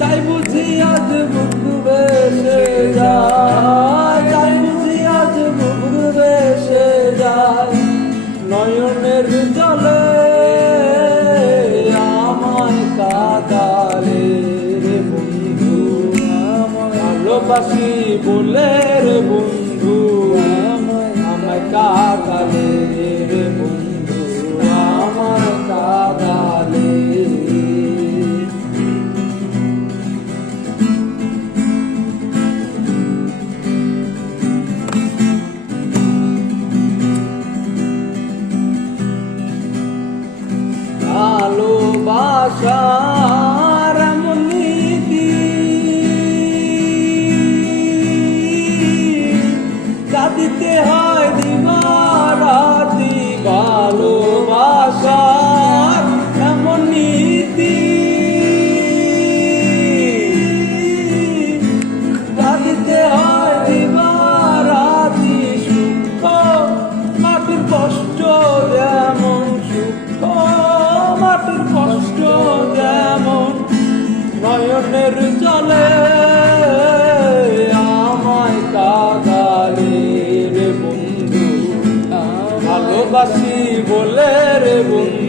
তাই বুঝি আজ বন্ধু বেশে যায়, তাই বুঝি আজ বন্ধু বেশে যায়। নয়নের জলে আমায় কাঁদালে রে বন্ধু, ভালোবাসি বলে রে বন্ধু আমায় কাঁদালে রে বন্ধু, আমায় কাঁদালে। ভালোবাসার এমন নীতি কাঁদিতে হয় দিবারাতি, ভালোবাসার এমন নীতি কাঁদিতে হয় দিবারাতি। সুখ মাটির কষ্ট যেমন, সুখ মাটির কষ্ট যেমন, নয়নের জলে আমায় কাঁদালে রে বন্ধু, ভালোবাসি বলে রে বন্ধু।